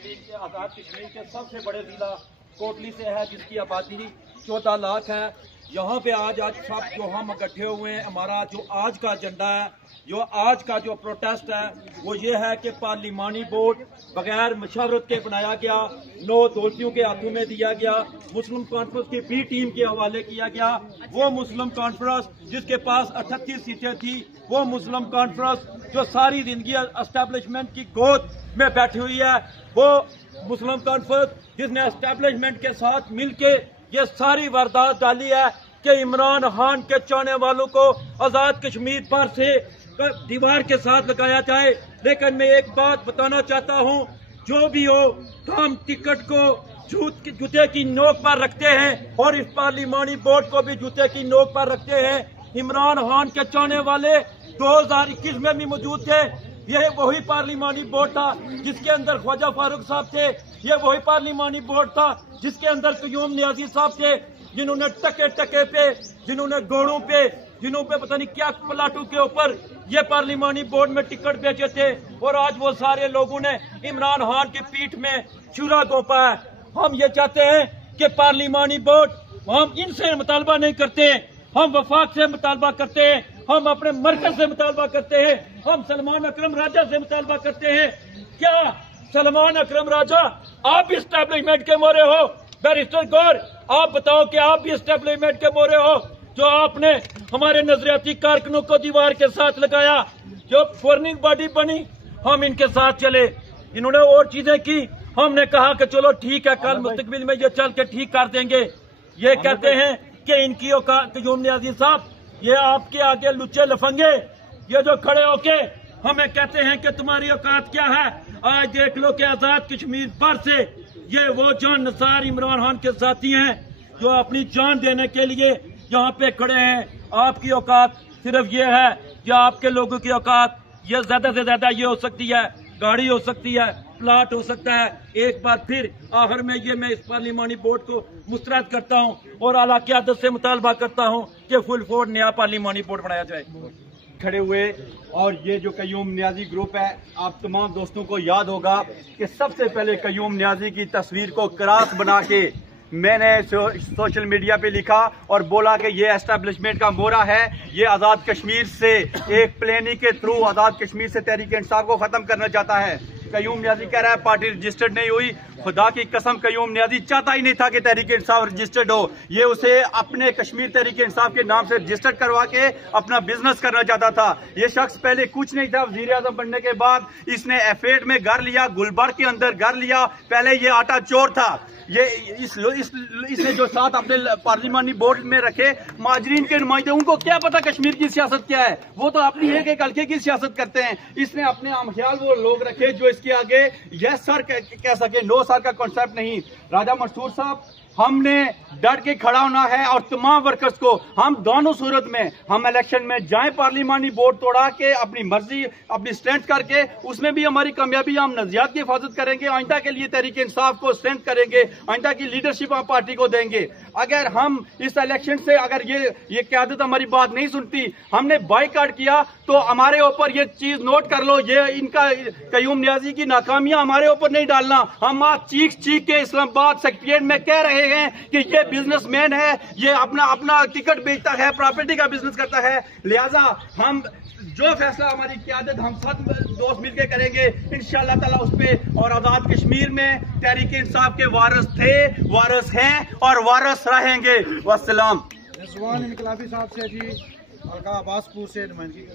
आज़ाद कश्मीर के सबसे बड़े जिला कोटली से है, जिसकी आबादी 14 लाख है। यहाँ पे आज सब जो हम इकट्ठे हुए हैं, हमारा जो आज का एजेंडा है, जो आज का जो प्रोटेस्ट है, वो ये है कि पार्लिमानी बोर्ड बगैर मशवरत के बनाया गया, 9 दोषियों के हाथों में दिया गया, मुस्लिम कॉन्फ्रेंस की बी टीम के हवाले किया गया। वो मुस्लिम कॉन्फ्रेंस जिसके पास 38 सीटें थी, वो मुस्लिम कॉन्फ्रेंस जो सारी जिंदगी एस्टेब्लिशमेंट की गोद में बैठी हुई है, वो मुस्लिम कॉन्फ्रेंस जिसने एस्टेब्लिशमेंट के साथ मिलके ये सारी वारदात डाली है कि इमरान खान के चाहने वालों को आज़ाद कश्मीर पर से दीवार के साथ लगाया जाए। लेकिन मैं एक बात बताना चाहता हूँ, जो भी हो, हम टिकट को जूते की नोक पर रखते हैं और इस पार्लिमानी बोर्ड को भी जूते की नोक पर रखते हैं। इमरान खान के चाहने वाले 2021 में भी मौजूद थे। ये वही पार्लिमानी बोर्ड था जिसके अंदर ख्वाजा फारूक साहब थे। ये वही पार्लिमानी बोर्ड था जिसके अंदर कयूम नियाजी साहब थे, जिन्होंने टके टके पे, जिन्होंने घोड़ों पे, जिन्हों पे पता नहीं क्या प्लाटू के ऊपर ये पार्लिमानी बोर्ड में टिकट बेचे थे। और आज वो सारे लोगों ने इमरान खान की पीठ में छुरा घोंपा है। हम ये चाहते हैं कि पार्लिमानी बोर्ड, हम इनसे मुतालबा नहीं करते, हम वफाक से मुतालबा करते हैं, हम अपने मरकज से मुतालबा करते हैं, हम सलमान अकरम राजा से मुतालबा करते हैं। क्या सलमान अकरम राजा आप भी एस्टेब्लिशमेंट के मोरे हो? बैरिस्टर गौर, आप बताओ कि आप भी एस्टेब्लिशमेंट के मोरे हो, जो आपने हमारे नजरियाती कारकुनों को दीवार के साथ लगाया, जो गवर्निंग बॉडी बनी, हम इनके साथ चले, इन्होंने और चीजें की, हमने कहा कि चलो ठीक है, कल मुस्तकबिल में ये चल के ठीक कर देंगे। ये कहते हैं कि इनकी औकात, कयूम नियाजी साहब, ये आपके आगे लुच्चे लफंगे, ये जो खड़े होके हमें कहते हैं कि तुम्हारी औकात क्या है। आज देख लो कि आज़ाद कश्मीर पर से ये वो जान निसार इमरान खान के साथी हैं जो अपनी जान देने के लिए यहाँ पे खड़े हैं। आपकी औकात सिर्फ ये है, या आपके लोगों की औकात ये ज्यादा से ज्यादा ये हो सकती है, गाड़ी हो सकती है, प्लाट हो सकता है। एक बार फिर आखिर में ये मैं इस पार्लिमानी बोर्ड को मुस्तरद करता हूँ और आला क़यादत से मुतालबा करता हूँ कि फुल फोर्ड नया पार्लिमानी बोर्ड बनाया जाए। खड़े हुए, और ये जो कयूम नियाजी ग्रुप है, आप तमाम दोस्तों को याद होगा कि सबसे पहले कयूम नियाजी की तस्वीर को क्रॉस बना के मैंने सोशल मीडिया पे लिखा और बोला कि ये एस्टेब्लिशमेंट का मोहरा है, ये आज़ाद कश्मीर से एक प्लेनिंग के थ्रू आज़ाद कश्मीर से तहरीक इंसाफ को ख़त्म करना चाहता है। कयूम नियाजी कह रहा है पार्टी रजिस्टर्ड नहीं हुई। खुदा की कसम, कयूम नियाजी चाहता ही नहीं था कि तहरीक इंसाफ रजिस्टर्ड हो। ये उसे अपने कश्मीर तहरीक इंसाफ के नाम से रजिस्टर्ड करवा के अपना बिजनेस करना चाहता था। ये शख्स पहले कुछ नहीं था, वजीर आजम बनने के बाद इसने एफेड में घर लिया, गुलबर्ग के अंदर घर लिया। पहले ये आटा चोर था। ये इसने जो साथ अपने पार्लिमानी बोर्ड में रखे माजरीन के नुमाइंदे, उनको क्या पता कश्मीर की सियासत क्या है? वो तो अपनी एक हल्के की सियासत करते हैं। इसने अपने आमख्याल वो लोग रखे जो इसके आगे यस सर कह सके, नो सर का कॉन्सेप्ट नहीं। राजा मंसूर साहब, हमने डट के खड़ा होना है और तमाम वर्कर्स को, हम दोनों सूरत में, हम इलेक्शन में जाएं, पार्लिमानी बोर्ड तोड़ा के अपनी मर्जी, अपनी स्ट्रेंथ करके, उसमें भी हमारी कामयाबी, हम नज़रियात की हिफाजत करेंगे, आइंदा के लिए तहरीक इंसाफ को स्ट्रेंथ करेंगे, आइंदा की लीडरशिप हम पार्टी को देंगे। अगर हम इस इलेक्शन से, अगर ये क़यादत हमारी बात नहीं सुनती, हमने बाइकआउट किया, तो हमारे ऊपर ये चीज नोट कर लो, ये इनका कयूम नियाजी की नाकामियां हमारे ऊपर नहीं डालना। हम आज चीख चीख के इस्लामाबाद सेक्रेटेरिएट में कह रहे हैं कि ये बिजनेसमैन है, ये अपना टिकट बेचता है, प्रॉपर्टी का बिजनेस करता है। लिहाजा हम जो फैसला हमारी क़यादत, हम सब दोस्त मिलकर करेंगे इंशाअल्लाह ताला उस पे। और आज़ाद कश्मीर में तहरीक इंसाफ के वारिस थे, वारिस हैं और वारिस रहेंगे। वस्सलाम। रिजवान इनकलाबी साहब से जी हल्का अब्बासपुर से नुमाइंदगी।